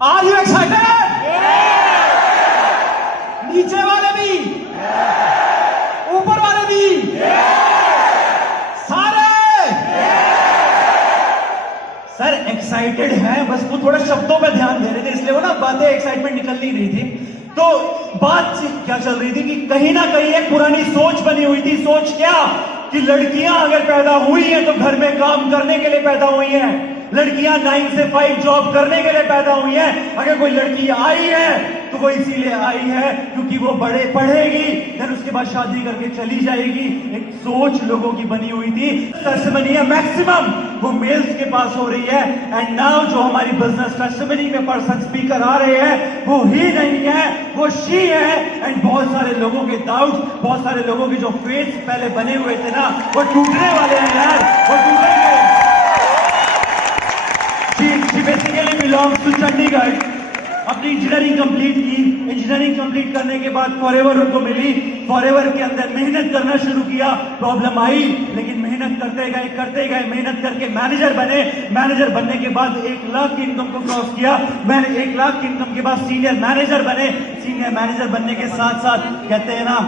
Are you excited? नीचे वाले भी, ऊपर वाले भी, सारे सर एक्साइटेड हैं, बस वो थोड़ा शब्दों पे ध्यान दे रहे थे, इसलिए वो ना बातें एक्साइटमेंट निकल नहीं रही थी। तो बात क्या चल रही थी कि कहीं ना कहीं एक पुरानी सोच बनी हुई थी। सोच क्या कि लड़कियां अगर पैदा हुई हैं तो घर में काम करने के लिए पैदा हुई हैं, लड़कियां 9 से 5 जॉब करने के लिए पैदा हुई हैं। अगर कोई लड़की आई है तो वो इसीलिए आई है क्योंकि वो बड़े पढ़ेगी, फिर उसके बाद शादी करके चली जाएगी। एक सोच लोगों की बनी हुई थी। टेस्टिमनी है मैक्सिमम वो मेल्स के पास हो रही है। एंड नाउ जो हमारी बिजनेस टेस्टिमनी में पर्सन स्पीकर आ रहे हैं वो ही नहीं है, वो शी है। एंड बहुत सारे लोगों के डाउट्स, बहुत सारे लोगों के जो फेथ पहले बने हुए थे ना, वो टूटने वाले हैं यार, वो टूटेंगे। She basically belongs to Chandigarh. अपनी इंजीनियरिंग कंप्लीट की, इंजीनियरिंग कंप्लीट करने के बाद फॉरएवर उनको मिली। फॉरएवर के अंदर मेहनत करना शुरू किया, प्रॉब्लम आई, लेकिन मेहनत करते गए, मेहनत करके मैनेजर बने। मैनेजर बनने के बाद 1 लाख की इनकम को क्रॉस किया। मैंने 1 लाख की इनकम के बाद सीनियर मैनेजर बने। सीनियर मैनेजर बनने के साथ साथ कहते हैं ना,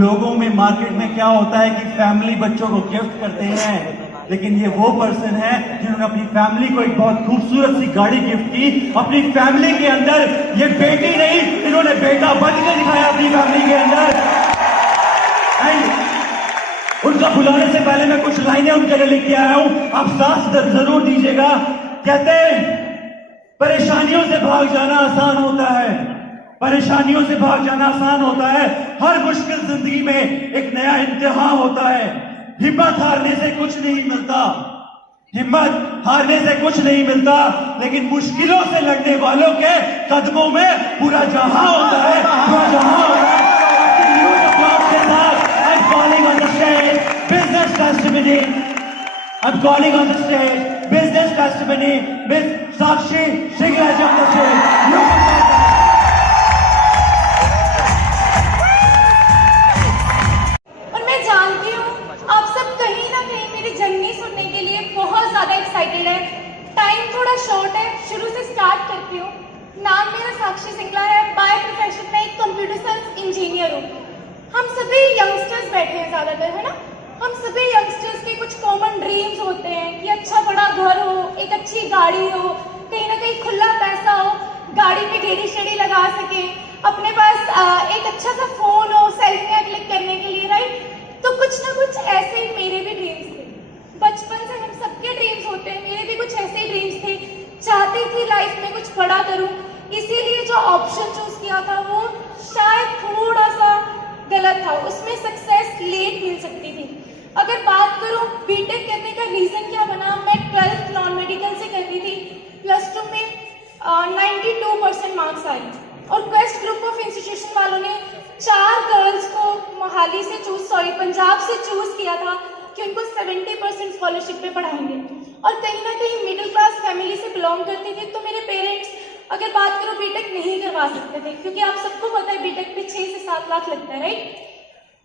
लोगों में मार्केट में क्या होता है कि फैमिली बच्चों को गिफ्ट करते हैं, लेकिन ये वो पर्सन है जिन्होंने अपनी फैमिली को एक बहुत खूबसूरत सी गाड़ी गिफ्ट की। अपनी फैमिली के अंदर ये बेटी नहीं, इन्होंने बेटा बन के दिखाया अपनी फैमिली के अंदर। एंड उनका बुलाने से पहले मैं कुछ लाइनें उनके लिए लिख के आया हूं, आप साथ जरूर दीजिएगा। कहते हैं परेशानियों से भाग जाना आसान होता है, परेशानियों से भाग जाना आसान होता है। हर मुश्किल जिंदगी में एक नया इम्तिहान होता है। हिम्मत हारने से कुछ नहीं मिलता, हिम्मत हारने से कुछ नहीं मिलता, लेकिन मुश्किलों से लड़ने वालों के कदमों में पूरा जहां होता है, पूरा जहां होता है। I'm calling on the stage business testimony. I'm calling on the stage business testimony with Sakshi Singlaj on the stage. Excited है। टाइम थोड़ा शॉर्ट है, शुरू से स्टार्ट करती हूँ। नाम मेरा साक्षी सिंगला है, बाय प्रोफेशन में एक कंप्यूटर साइंस इंजीनियर हूँ। हम सभी यंगस्टर्स बैठे हैं ज़्यादातर, है ना। हम सभी यंगस्टर्स के कुछ कॉमन ड्रीम्स होते हैं कि अच्छा बड़ा घर हो, एक अच्छी गाड़ी हो, कहीं ना कहीं खुला पैसा हो, गाड़ी में गेड़ी शेड़ी लगा सके, अपने पास एक अच्छा सा फोन हो सेल्फियाँ क्लिक करने के लिए, राइट। तो कुछ ना कुछ ऐसे ही मेरे भी ड्रीम्स थे। बचपन से हम सबके ड्रीम्स होते हैं, मेरे भी कुछ ऐसे ही ड्रीम्स थे। चाहती थी लाइफ में कुछ बड़ा करूं, इसीलिए जो ऑप्शन चूज किया था वो शायद थोड़ा सा गलत था, उसमें सक्सेस लेट मिल सकती थी। अगर बात करूं बीटेक करने का रीजन क्या बना, मैं 12th नॉन मेडिकल से कर रही थी। +2 में 92% मार्क्स आए और क्वेस्ट ग्रुप ऑफ इंस्टीट्यूशन वालों ने 4 गर्ल्स को मोहाली से पंजाब से चूज किया था कि उनको 70% स्कॉलरशिप पे पढ़ाएंगे। और कहीं ना कहीं मिडिल क्लास फैमिली से बिलोंग करती थी, तो मेरे पेरेंट्स अगर बात करो बीटेक नहीं करवा सकते थे, क्योंकि आप सबको पता है बीटेक पे 6 से 7 लाख लगता है, राइट।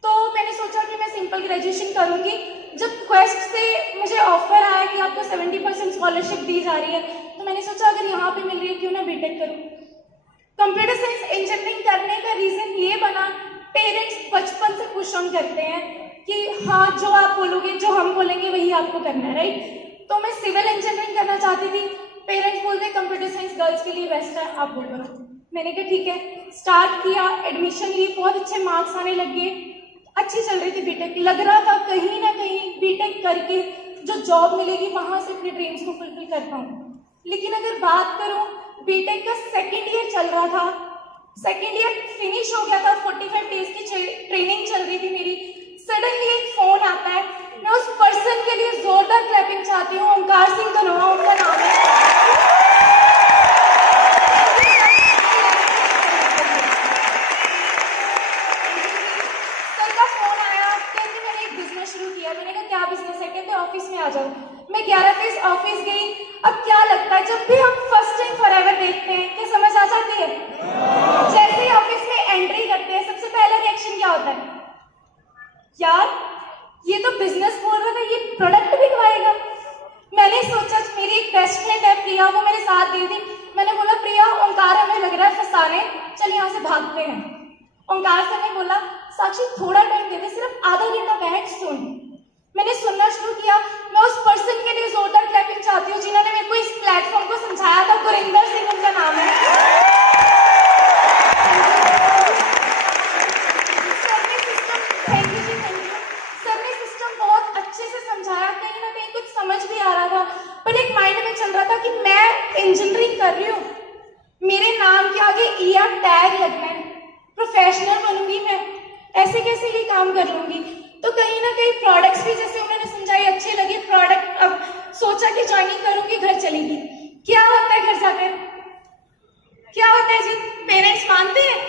तो मैंने सोचा कि मैं सिंपल ग्रेजुएशन करूंगी। जब क्वेस्ट से मुझे ऑफर आया कि आपको 70% स्कॉलरशिप दी जा रही है, तो मैंने सोचा अगर यहाँ पे मिल रही है क्यों ना बीटेक करूँ। कंप्यूटर साइंस इंजीनियरिंग करने का रीजन ये बना, पेरेंट्स बचपन से पुश ऑन करते हैं कि हाँ जो आप बोलोगे, जो हम बोलेंगे वही आपको करना है, राइट। तो मैं सिविल इंजीनियरिंग करना चाहती थी। पेरेंट्स बोलते कंप्यूटर साइंस गर्ल्स के लिए बेस्ट है, आप बोल करो। मैंने कहा ठीक है, स्टार्ट किया, एडमिशन ली, बहुत अच्छे मार्क्स आने लग गए, अच्छी चल रही थी बीटेक। लग रहा था कहीं ना कहीं बीटेक करके जो जॉब मिलेगी वहां से अपने ड्रीम्स को फुलफिल कर पाऊँ। लेकिन अगर बात करूँ, बीटेक का 2nd ईयर चल रहा था, 2nd ईयर फिनिश हो गया था, 45 डेज की ट्रेनिंग चल रही थी मेरी। सडनली एक फोन आता है। मैं उस पर्सन के लिए जोरदार क्लैपिंग चाहती हूँ। ओंकार सिंह धनोआ उनका नाम है। सर का फोन आया, कहते मैंने एक बिजनेस शुरू किया। मैंने कहा क्या बिजनेस है? कहते ऑफिस में आ जाओ। मैं 11 फेज ऑफिस गई। अब क्या लगता है, जब भी हम फर्स्ट टाइम फॉरएवर देखते हैं, क्या समझ आ जाती है? जैसे ही ऑफिस में एंट्री करते हैं, सबसे पहला रिएक्शन क्या होता है? यार ये तो बिजनेस बोल रहा था, ये प्रोडक्ट बिकवाएगा। मैंने सोचा, मेरी एक बेस्ट फ्रेंड है प्रिया, वो आने, चल यहाँ से भागते हैं। ओंकार सर ने बोला साक्षी थोड़ा टाइम दे दे, सिर्फ आधा घंटा बैठ सुन। मैंने सुनना शुरू किया। मैं उस पर्सन के लिए जोरदार क्लैपिंग चाहती हूँ जिन्होंने मेरे को इस प्लेटफॉर्म को समझाया था। गुरिंदर सिंह उनका नाम है। थैंक यू जी, थैंक यू। सर ने सिस्टम बहुत अच्छे से समझाया, कहीं ना कहीं कुछ समझ भी आ रहा था, पर एक माइंड में चल रहा था कि मैं इंजीनियरिंग कर रही हूँ, मेरे नाम के आगे ईआर टैग लगना है, प्रोफेशनल बनूंगी मैं, ऐसे कैसे ये काम कर लूंगी। तो कहीं ना कहीं प्रोडक्ट्स भी जैसे उन्होंने समझाई अच्छे लगे। प्रोडक्ट अब सोचा कि ज्वाइनिंग करूंगी, घर चलेगी। क्या होता है घर जाकर, क्या होता है जी, पेरेंट्स मानते हैं।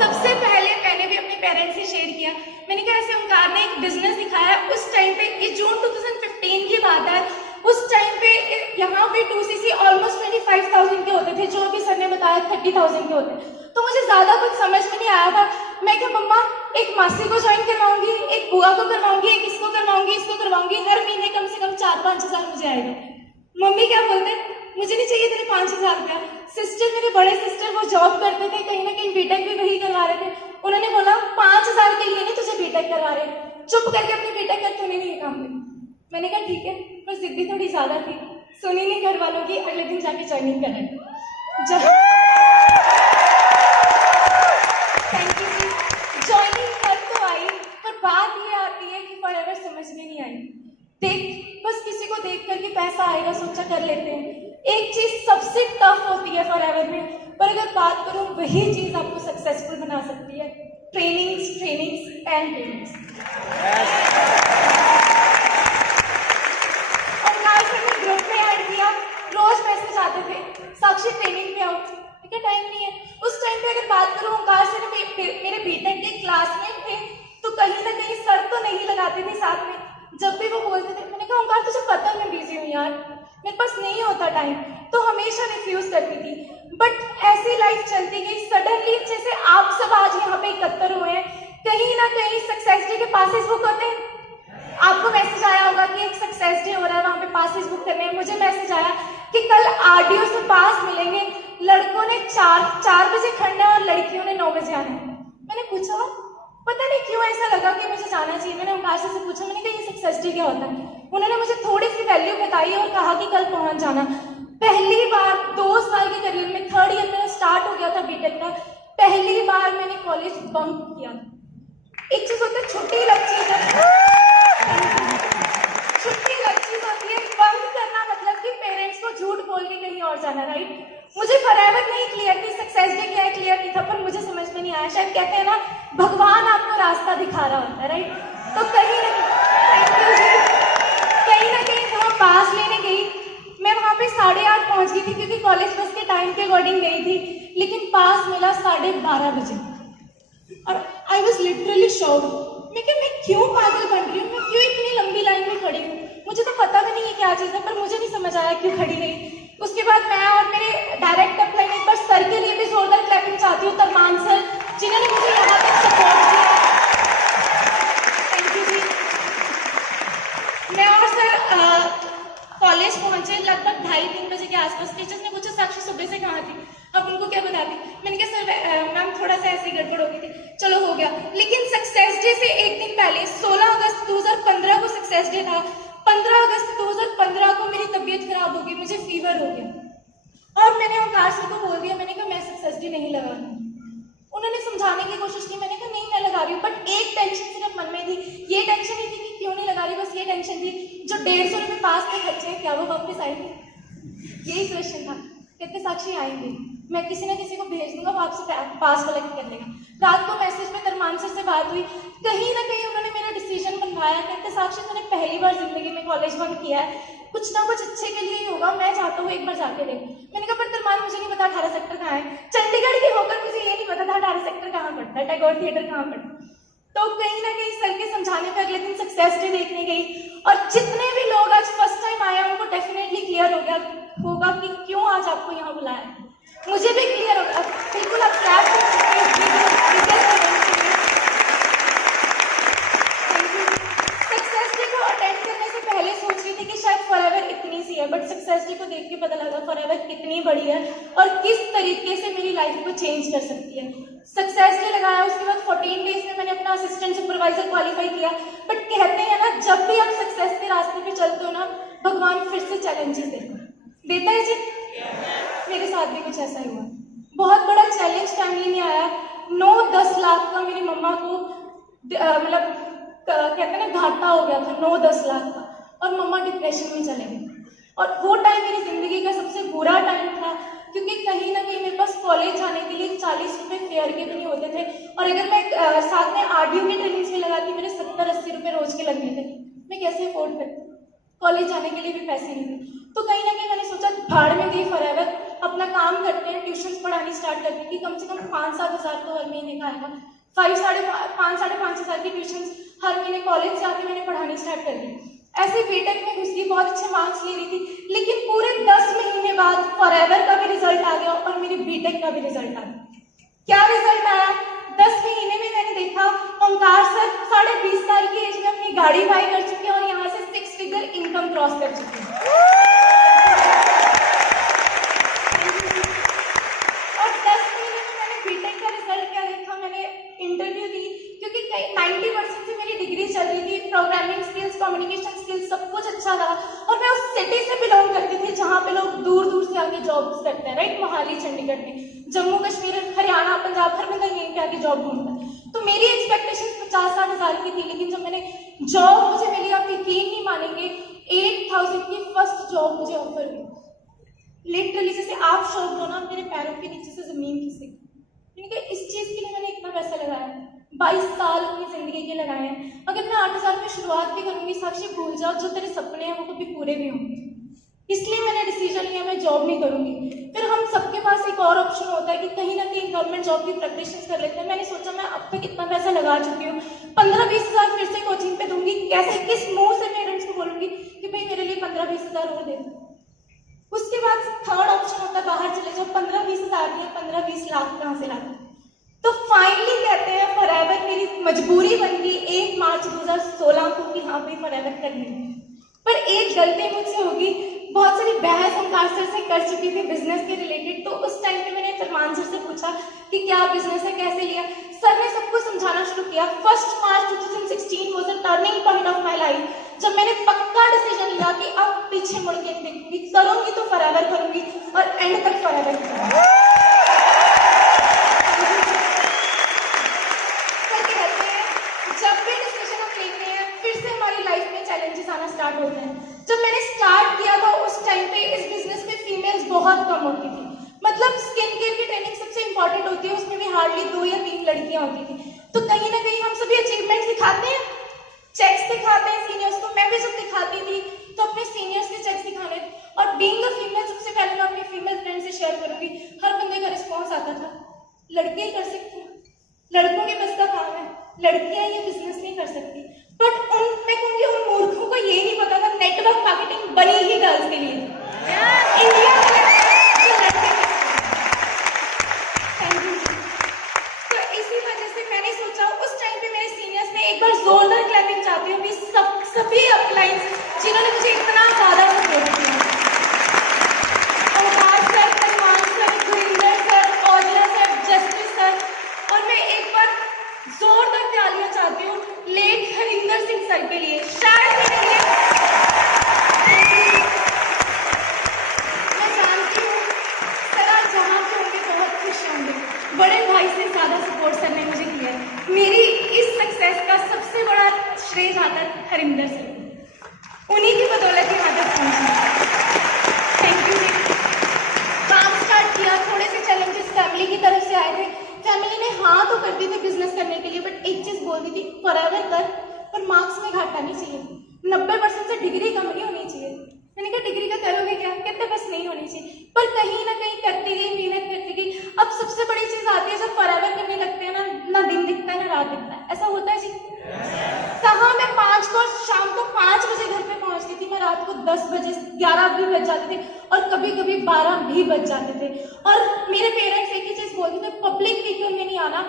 सबसे पहले मैंने भी अपने पेरेंट्स से शेयर किया। मैंने कहा ऐसे ओंकार ने एक बिजनेस दिखाया। उस टाइम पे, ये जून 2015 की बात है, उस टाइम पे यहाँ पे 2cc ऑलमोस्ट 25,000 के होते थे, जो अभी सर ने बताया 30,000 के होते। तो मुझे ज्यादा कुछ समझ में नहीं आया था। मैं क्या मम्मा एक मासी को ज्वाइन करवाऊंगी, एक बुआ को करवाऊंगी, एक इसको करवाऊंगी, इसको करवाऊंगी, हर महीने कम से कम 4-5 हजार मुझे आएगा। मम्मी क्या बोलते, मुझे नहीं चाहिए तेरे 5,000 रुपया। सिस्टर, मेरे बड़े सिस्टर, वो जॉब करते थे, कहीं ना कहीं बीटेक भी वही करवा रहे थे। उन्होंने बोला 5,000 के लिए नहीं तुझे बीटेक करवा रहे, चुप करके अपनी बीटेक कर, तूने नहीं ये काम किया। मैंने कहा ठीक है, पर जिद्दी थोड़ी ज्यादा थी, सुनी नहीं घर वालों की। अगले दिन जाके ज्वाइनिंग करें। Thank you ji. ज्वाइनिंग कर तो आई, पर बात ये आती है कि फॉरएवर समझ में नहीं आई। देख, बस किसी को देख करके पैसा आएगा सोचा कर लेते हैं। एक चीज सबसे टफ होती है फॉरएवर में, पर अगर बात करूं वही चीज आपको सक्सेसफुल बना सकती है। Trainings, trainings and trainings. Omkar sir ने ग्रुप में ऐड किया, रोज मैसेज आते थे साक्षी ट्रेनिंग पे आओ। क्या टाइम नहीं है। उस टाइम पे अगर बात करूं, ओंकार सर मेरे बीटेक के क्लासमेट थे, तो कहीं ना कहीं सर तो नहीं लगाते थे साथ में। जब भी वो बोलते थे, मैंने कहा ओंकार तुझे पता है मैं बिजी हूँ यार, मेरे पास नहीं होता टाइम, तो हमेशा रिफ्यूज करती थी। बट ऐसी लाइफ चलती गई। सडनली जैसे आप सब आज यहाँ पे एकत्र हुए हैं, कहीं ना कहीं सक्सेस डे के पासेस बुक होते हैं। आपको मैसेज आया होगा कि एक सक्सेस डे हो रहा है, वहां पे पासेस बुक करने हैं। मुझे मैसेज आया कि कल आरडीओ से पास मिलेंगे, लड़कों ने 4 बजे खड़ना है और लड़कियों ने 9 बजे आना है। मैंने पूछा, पता नहीं क्यों ऐसा लगा कि मुझे जाना चाहिए। मैंने ओंकार से पूछा, मैंने कहा ये सक्सेस डे क्या होता है। उन्होंने मुझे थोड़ी सी वैल्यू बताई और कहा कि कल पहुंच जाना। पहली बार 2 साल के करियर में, 3rd ईयर मेरा स्टार्ट हो गया था बीटेक का, पहली बार मैंने कॉलेज बंक किया। एक चीज होता है छुट्टी लग चीज है, छुट्टी लग चीज होती है। बंक करना मतलब कि पेरेंट्स को झूठ बोल के कहीं और जाना, राइट। मुझे फॉरएवर नहीं क्लियर थी, सक्सेस डे क्या है क्लियर नहीं था, पर मुझे समझ में नहीं आया। शायद कहते हैं ना, भगवान आपको रास्ता दिखा रहा होता है, राइट। तो कहीं ना कहीं जब मैं पास लेने गई, मैं वहां पे 8:30 पहुंच गई थी, क्योंकि कॉलेज बस के टाइम के अकॉर्डिंग गई थी, लेकिन पास मिला 12:30 बजे। और आई वॉज लिटरली शॉक्ड। मैं क्यों पागल बन रही हूँ, मैं क्यों इतनी लंबी लाइन में खड़ी हूँ। मुझे तो पता भी नहीं है क्या चीज़ है, पर मुझे नहीं समझ आया क्यों खड़ी रही। उसके बाद मैं और मेरे डायरेक्ट अपलाइन, एक बार सर के लिए भी जोरदार क्लैपिंग चाहती हूँ, तरमान सर, जिन्होंने मुझे यहाँ तक सपोर्ट किया। थैंक यू जी। मैं और सर कॉलेज पहुंचे लगभग 2:30-3 बजे के आसपास। टीचर्स ने पूछा साक्षी सुबह से कहाँ थी, अब उनको क्या बताती। मैंने कहा सर मैम थोड़ा सा ऐसी गड़बड़ हो गई थी, चलो हो गया। लेकिन सक्सेस डे से एक दिन पहले 16 अगस्त 2015 को सक्सेस डे था। 15 अगस्त 2015 को मेरी तबीयत खराब हो गई, मुझे फीवर हो गया और मैंने ओंकार सर को बोल दिया, मैंने कहा मैं सक्सेस डे नहीं लगा रही। उन्होंने समझाने की कोशिश की, मैंने कहा नहीं मैं लगा रही हूँ, बट एक टेंशन सिर्फ मन में थी। ये टेंशन नहीं थी कि क्यों नहीं लगा रही, बस ये टेंशन थी जो 150 रुपये पास के खर्चे हैं, क्या वो वापस आएंगे, यही क्वेश्चन था। कहते साक्षी आएंगे, मैं किसी ना किसी को भेज दूंगा, वो आपसे पास कलेक्ट कर लेगा। रात को मैसेज में तरमान सर से बात हुई, कहीं ना कहीं उन्होंने मेरा डिसीजन बनवाया। कहते साक्षी तूने पहली बार जिंदगी में कॉलेज बंक किया है, कुछ ना कुछ अच्छे के लिए ही होगा, मैं चाहता हूँ एक बार जाके देख। मैंने कहा पर तरमान मुझे नहीं पता 18 सेक्टर कहाँ है, चंडीगढ़ की होकर मुझे ये नहीं पता था 18 सेक्टर कहाँ पड़ता है, टैगोर थिएटर कहाँ पड़ता है। तो कहीं ना कहीं सर के समझाने पर अगले दिन सक्सेस डे देखने गई, और जितने भी लोग आज फर्स्ट टाइम आए उनको डेफिनेटली क्लियर हो गया होगा कि क्यों आज आपको यहाँ बुलाया। मुझे भी क्लियर होगा, बिल्कुल आप क्लैप कर सकते हैं। सक्सेस डे को अटेंड करने से पहले सोच रही थी कि शायद फॉरएवर इतनी सी है, बट सक्सेस डे को देख के पता लगा फॉरएवर कितनी बड़ी है और किस तरीके से मेरी लाइफ को चेंज कर सकती है। सक्सेस डे लगाया, उसके बाद 14 डेज में मैंने अपना असिस्टेंट सुपरवाइजर क्वालिफाई किया। बट कहते हैं ना, जब भी आप सक्सेस के रास्ते पे चलते हो ना, भगवान फिर से चैलेंजेस देता है जी। मेरे साथ भी कुछ ऐसा ही हुआ। बहुत बड़ा चैलेंज फैमिली में आया। 9-10 लाख का मेरी मम्मा को मतलब कहते हैं ना घाटा हो गया था, 9-10 लाख का, और मम्मा डिप्रेशन में चले गए। और वो टाइम मेरी जिंदगी का सबसे बुरा टाइम था, क्योंकि कहीं ना कहीं मेरे पास कॉलेज जाने के लिए 40 रुपये फेयर के भी नहीं होते थे, और अगर मैं साथ में आरडीओ की ट्रेनिंग्स में लगाती मेरे 70-80 रुपये रोज के लगने थे। मैं कैसे अफोर्ड करती, कॉलेज जाने के लिए भी पैसे नहीं थे। तो कहीं ना कहीं मैंने सोचा भाड़ में गई फॉरएवर, अपना काम करते हैं, ट्यूशन पढ़ानी स्टार्ट करती थी। कम से कम 5-7 हज़ार तो हर महीने का आएगा। 5-5.5 हज़ार की ट्यूशन हर महीने कॉलेज से आके मैंने पढ़ानी स्टार्ट कर दी। ऐसे बीटेक में घुस गई, बहुत अच्छे मार्क्स ले रही थी, लेकिन पूरे 10 महीने बाद फॉरएवर का भी रिजल्ट आ गया और मेरे बीटेक का भी रिजल्ट आ गया। क्या रिजल्ट आया? 10 महीने में मैंने देखा ओंकार सर 20.5 साल की एज में अपनी गाड़ी बाई कर चुके हैं और यहाँ से 6 फिगर इनकम क्रॉस कर चुके हैं। और 10 महीने में मैंने बीटेक का रिजल्ट क्या देखा, मैंने इंटरव्यू दी, क्योंकि 90% से मेरी डिग्री चल रही थी, प्रोग्रामिंग स्किल्स, कम्युनिकेशन स्किल्स, सब कुछ अच्छा था। और मैं उस सिटी से बिलोंग करती थी जहाँ पे लोग दूर दूर से आके जॉब्स करते हैं, राइट? मोहाली, चंडीगढ़ में, जम्मू कश्मीर, हरियाणा, पंजाब, हर बंदा यहीं पे आके जॉब ढूंढता है। तो मेरी एक्सपेक्टेशन 50-60 हज़ार की थी, लेकिन जब मैंने जॉब मुझे मिली, आप यकीन नहीं मानेंगे, 8000 की फर्स्ट जॉब मुझे ऑफर हुई। लिटरली जैसे आप शॉक हो ना, मेरे पैरों के नीचे से जमीन खिसकी। मैंने कहा इस चीज के लिए मैंने इतना पैसा लगाया, 22 साल अपनी जिंदगी के लगाए हैं। अगर मैं 8 हज़ार में शुरुआत भी करूंगी, साक्षी भूल जाओ, जो तेरे सपने हैं वो कभी पूरे भी होंगे। इसलिए मैंने डिसीजन लिया मैं जॉब नहीं करूंगी। फिर हम सबके पास एक और ऑप्शन होता है कि कहीं ना कहीं गवर्नमेंट जॉब की प्रिपरेशन कर लेते हैं। मैंने सोचा मैं अब तक इतना पैसा लगा चुकी हूँ, 15-20 हज़ार फिर से कोचिंग पे दूंगी। कैसे, किस मुंह से पेरेंट्स को बोलूंगी कि भाई मेरे लिए 15-20 हज़ार और दे दो। उसके बाद थर्ड ऑप्शन होता है बाहर चले जाओ, 15-20 हज़ार नहीं, 15-20 लाख कहाँ से लाते। तो फाइनली कहते हैं फॉरएवर मेरी मजबूरी बन गई 1 मार्च 2016 को कि हाँ भाई फॉरएवर करनी है। पर एक गलती मुझसे होगी, बहुत सारी बहस ओंकार सर से कर चुकी थी बिजनेस के रिलेटेड। तो उस टाइम पे मैंने फरमान सर से पूछा कि क्या बिजनेस है, कैसे लिया। सर ने सबको समझाना शुरू किया। 1 मार्च 2016 was a turning point of my life, जब मैंने पक्का डिसीजन लिया कि अब पीछे मुड़ के देखूंगी, करूंगी तो फॉरएवर करूंगी और एंड तक फॉरएवर करूंगी। जब भी डिसीजन हम लेते हैं फिर से हमारी लाइफ में चैलेंजेस आना स्टार्ट होते हैं। जब मैंने स्टार्ट किया था उस टाइम पे इस बिजनेस में फीमेल्स बहुत कम होती थी। मतलब स्किन केयर की ट्रेनिंग सबसे इंपॉर्टेंट होती है, उसमें भी हार्डली 2 या 3 लड़कियां होती थी। तो कहीं ना कहीं हम सभी अचीवमेंट्स दिखाते हैं, चेक्स दिखाते हैं सीनियर्स को। मैं भी जब दिखाती थी तो अपने सीनियर्स के चेक्स दिखाने, और बीइंग अ फीमेल सबसे पहले मैं अपनी फीमेल फ्रेंड से शेयर करूंगी, हर बंदे का रिस्पॉन्स आता था, लड़के ही कर सकते हैं, लड़कों के बस का काम है, लड़कियां ये बिजनेस नहीं कर सकती। बट मैं कहूंगी उन मूर्खों को ये नहीं पता था नेटवर्क मार्केटिंग बनी ही गर्ल्स के लिए, इंडिया में जो लड़के। Thank you. तो इसी वजह से मैंने सोचा उस टाइम पे मेरे सीनियर्स ने, एक बार जोरदार क्लैपिंग चाहती हूँ कि सभी अपलाइंस जिन्होंने मुझे इतना ज्यादा सपोर्ट किया, Omkar sir, Farman sir, Gurinder sir, Aujla sir, justice sir, और मैं एक बार जोरदार तालियां चाहती हूँ लेट हरिंदर सिंह सर के लिए। शायद मेरे लिए मैं जानती हूँ सर आज जहाँ पे होंगे बहुत खुश होंगे, बड़े भाई से ज्यादा सपोर्ट सर ने मुझे किया है। मेरी इस सक्सेस का सबसे बड़ा श्रेय जाता है हरिंदर सर को, उन्हीं की बदौलत यहाँ तक पहुंची। Thank you. काम स्टार्ट किया, थोड़े से चैलेंजेस फैमिली की तरफ से आए थे। फैमिली ने हाँ तो कर दी थी बिजनेस करने के लिए, बट एक चीज बोल दी थी फॉरएवर कर, पर मार्क्स में घाटा नहीं चाहिए, 90% से डिग्री कम नहीं होनी चाहिए। मैंने कहा डिग्री का करोगे क्या, कहते बस नहीं होनी चाहिए। पर कहीं ना कहीं करती गई, मेहनत करती गई। अब सबसे बड़ी चीज आती है जब फॉरएवर करने लगते हैं ना दिन दिखता है ना रात दिखता है। ऐसा होता है जी? कहाँ मैं 5 को शाम को 5 बजे घर पे पहुंचती थी, मैं रात को 10 बजे 11 भी बज जाते थे, और कभी कभी 12 भी बज जाते थे। और मेरे पेरेंट्स एक ही चीज बोलते थे, पब्लिक व्हीकल में नहीं आना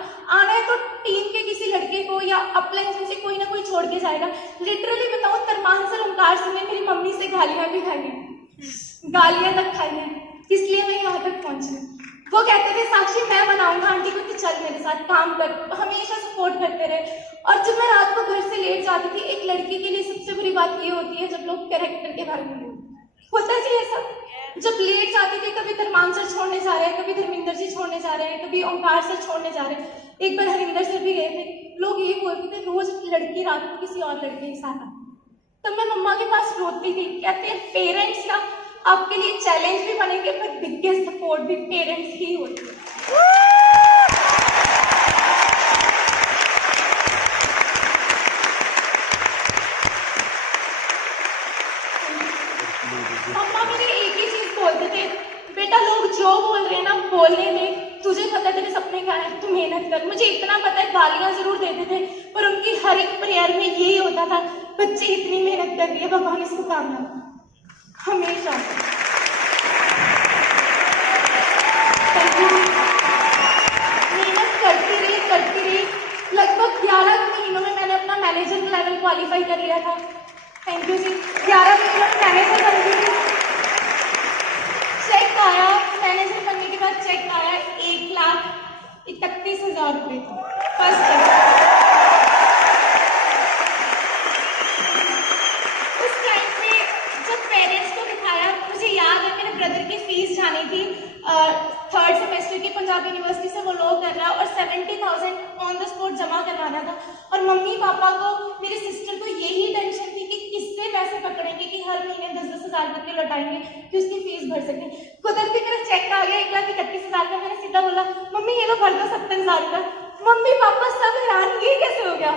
है तो टीम के किसी लड़के को या अपलाइन में से कोई ना कोई छोड़ के जाएगा। लिटरली बताऊं, तरमान सर, ओंकार सर ने मेरी मम्मी से गालियां भी खाई हैं, गालियां तक खाई हैं, इसलिए मैं यहाँ तक पहुंची। वो कहते थे साक्षी मैं बनाऊंगा आंटी को, तो चल मेरे साथ काम कर, हमेशा सपोर्ट करते रहे। और जब मैं रात को घर से लेट जाती थी, एक लड़की के लिए सबसे बुरी बात ये होती है जब लोग कैरेक्टर के बारे में होता जी ऐसा, जब लेट जाती थी, कभी धर्मान सर छोड़ने जा रहे हैं, कभी धर्मिंदर जी छोड़ने जा रहे हैं, कभी ओंकार सर छोड़ने जा रहे हैं, एक बार हरिंदर सर भी गए थे। लोग ये बोलते थे रोज लड़की रात को किसी और लड़के के साथ आती। तब मैं मम्मा के पास रोती थी, कहते हैं पेरेंट्स ना आपके लिए चैलेंज भी बनेंगे पर बिगेस्ट सपोर्ट भी पेरेंट्स ही होते हैं। मम्मा मेरे एक ही चीज बोलते थे, बेटा लोग जो बोल रहे हैं ना बोलने दे, तुझे पता है तेरे सपने क्या है, तू मेहनत कर। मुझे इतना पता है गालियां जरूर देते थे पर उनकी हर एक प्रेयर में यही होता था, बच्चे इतनी मेहनत कर रही है, भगवान इसको कामयाब हमेशा। मेहनत करती रही। लगभग 11 महीनों में मैंने अपना मैनेजर लेवल क्वालिफाई कर लिया था। थैंक यू जी। 11 महीनों में मैनेजर बन गई थी। चेक आया, मैनेजर बनने के बाद चेक आया 1,31,000 रुपये फर्स्ट टाइम। उस टाइम पे जब पेरेंट्स को दिखाया, मुझे याद है मेरे ब्रदर की फीस जानी थी 3rd सेमेस्टर की पंजाब यूनिवर्सिटी से, वो लॉ कर रहा है और 70,000 ऑन द स्पॉट जमा करवाना था। और मम्मी पापा को, मेरी सिस्टर को यही टेंशन थी कि किससे पैसे पकड़ेंगे कि हर महीने 10-10 हज़ार करके लौटाएंगे कि उसकी फीस भर सकें। कुदरती मेरा चेक आ गया 1,31,000 का। मैंने सीधा बोला मम्मी ये तो भर दो 70,000 का। मम्मी पापा सब हैरान, ये कैसे हो गया।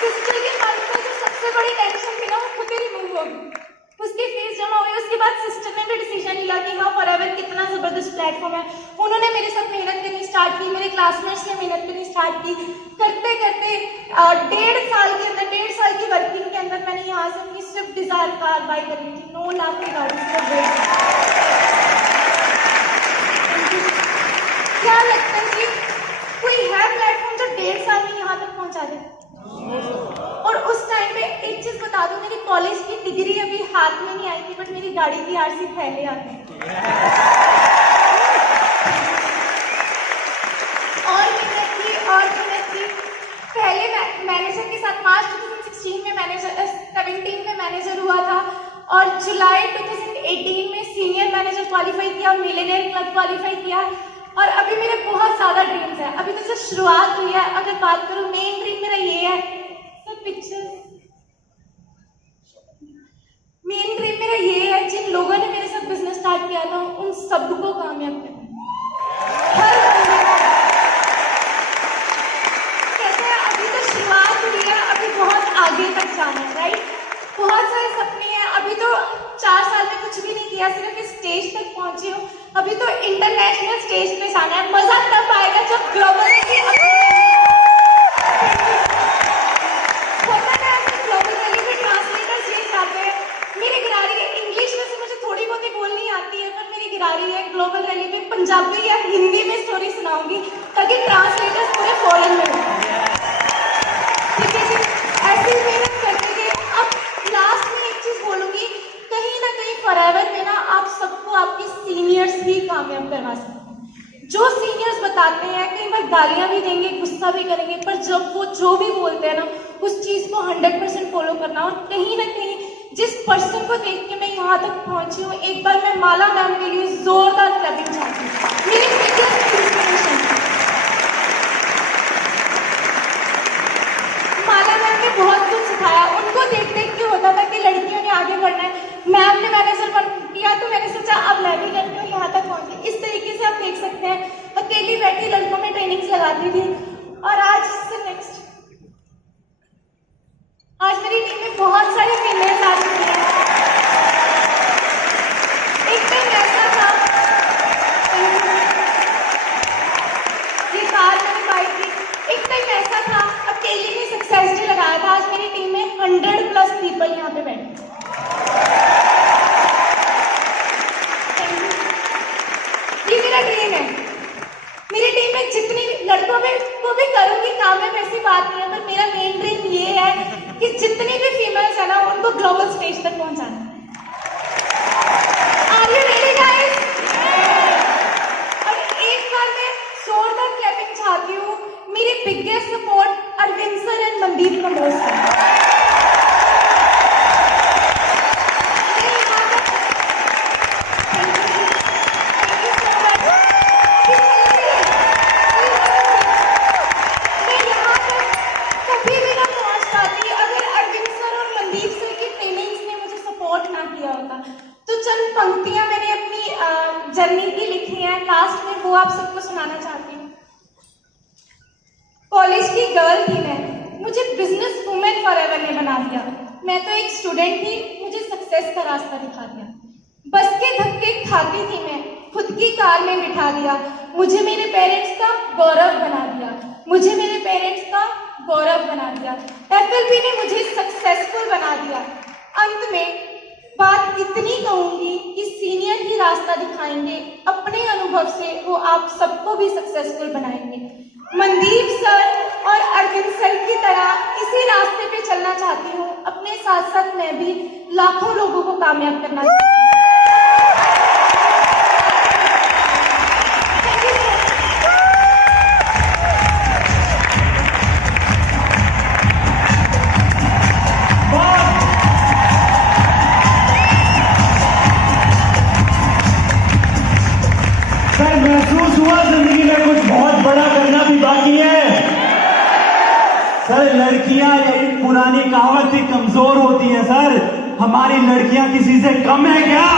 सिस्टर के मन में जो सबसे बड़ी टेंशन थी ना वो खुद ही रिमूव हो गई। उसकी फीस जमा हुई, उसके बाद सिस्टर ने भी डिसीजन लिया कि हाँ फॉरएवर कितना जबरदस्त प्लेटफॉर्म है। उन्होंने मेरे साथ मेहनत करनी स्टार्ट की, मेरे क्लासमेट्स ने मेहनत करनी स्टार्ट की। करते करते 1.5 साल की वर्किंग के अंदर मैंने यहाँ से अपनी स्विफ्ट डिजायर कार बाई कर ली थी। 9 लाख की गाड़ी से। क्या लगता है कि कोई है प्लेटफॉर्म जो 1.5 साल में यहाँ तक पहुंचा दे। और उस टाइम पे एक चीज बता दूं, मेरी कॉलेज की डिग्री अभी हाथ में नहीं आई थी बट मेरी गाड़ी की आरसी पहले आ गई। और मेहनत की। पहले मैनेजर के साथ मार्च 2016 में मैनेजर 17 में मैनेजर हुआ था और जुलाई 2018 में सीनियर मैनेजर क्वालिफाई किया, मिलियनेयर क्लब क्वालिफाई किया। और अभी मेरे बहुत ज्यादा ड्रीम्स है, अभी तो सिर्फ शुरुआत हुई है। अगर बात करूं मेन ड्रीम मेरा ये है, मेन ड्रीम मेरा ये है जिन लोगों ने मेरे साथ बिजनेस स्टार्ट किया था उन सबको कामयाब करना। हर कहते हैं अभी तो शुरुआत हुई है, अभी बहुत आगे तक जाना है, राइट। बहुत सारे सपने हैं, अभी तो 4 साल में कुछ भी नहीं किया, सिर्फ इस स्टेज तक पहुंची हूँ। अभी तो इंटरनेशनल स्टेज पे जाना है। मजा तब आएगा जब ग्लोबल ग्लोबल रैली में पंजाबी या हिंदी में स्टोरी सुनाऊंगी ताकि ट्रांसलेटर्स पूरे फॉरेन में हो। ठीक है जी, ऐसी मेहनत करते गए। अब लास्ट में एक चीज बोलूंगी, कहीं ना कहीं फॉरएवर में ना आप सबको आपके सीनियर्स ही कामयाब करवा सकते हैं। जो सीनियर्स बताते हैं कई बार गालियां भी देंगे, गुस्सा भी करेंगे, पर जब वो जो भी बोलते हैं ना उस चीज को 100% फॉलो करना। और कहीं ना कहीं जिस पर्सन को देख के मैं यहाँ तक पहुंची हूँ, एक बार मैं माला मैम के लिए जोरदार क्लबिंग चाहती हूँ। मेरी बिगेस्ट इंस्पिरेशन माला मैम ने बहुत कुछ सिखाया। उनको देख देख के होता था कि लड़कियों ने आगे बढ़ना है। मैम ने मैनेजर बन किया तो मैंने सोचा अब मैं भी लड़कियों यहाँ तक पहुंची। इस तरीके से आप देख सकते हैं, अकेली बैठी लड़कों में ट्रेनिंग्स लगाती थी। और आज से नेक्स्ट, आज मेरी टीम में बहुत सारे फीमेल्स आ चुकी हैं। एक टाइम ऐसा था, ये कार मैंने बाई थी। एक टाइम ऐसा था, अकेले ने सक्सेस डे लगाया था। आज मेरी टीम में 100+ पीपल यहाँ पे बैठे। किया होता। तो चंद पंक्तियां मैंने अपनी जर्नी की लिखी हैं, लास्ट में वो आप सबको सुनाना चाहती हूँ। कॉलेज की गर्ल थी मैं, मुझे बिजनेस वुमेन फॉरएवर ने बना दिया। मैं तो एक स्टूडेंट थी, मुझे सक्सेस का रास्ता दिखा दिया। बस के धक्के खाती थी मैं, खुद की कार में बिठा दिया। मुझे मेरे पेरेंट्स का गौरव बना दिया, मुझे मेरे पेरेंट्स का गौरव बना दिया। FLB ने मुझे सक्सेसफुल बना दिया। अंत में बात इतनी कहूंगी कि सीनियर ही रास्ता दिखाएंगे, अपने अनुभव से वो आप सबको भी सक्सेसफुल बनाएंगे। मनदीप सर और अर्जुन सर की तरह इसी रास्ते पे चलना चाहती हूँ। अपने साथ साथ मैं भी लाखों लोगों को कामयाब करना चाहती हूँ। सर महसूस हुआ जिंदगी में कुछ बहुत बड़ा करना भी बाकी है। सर लड़कियां, यही पुरानी कहावत थी, कमजोर होती है। सर हमारी लड़कियां किसी से कम है क्या?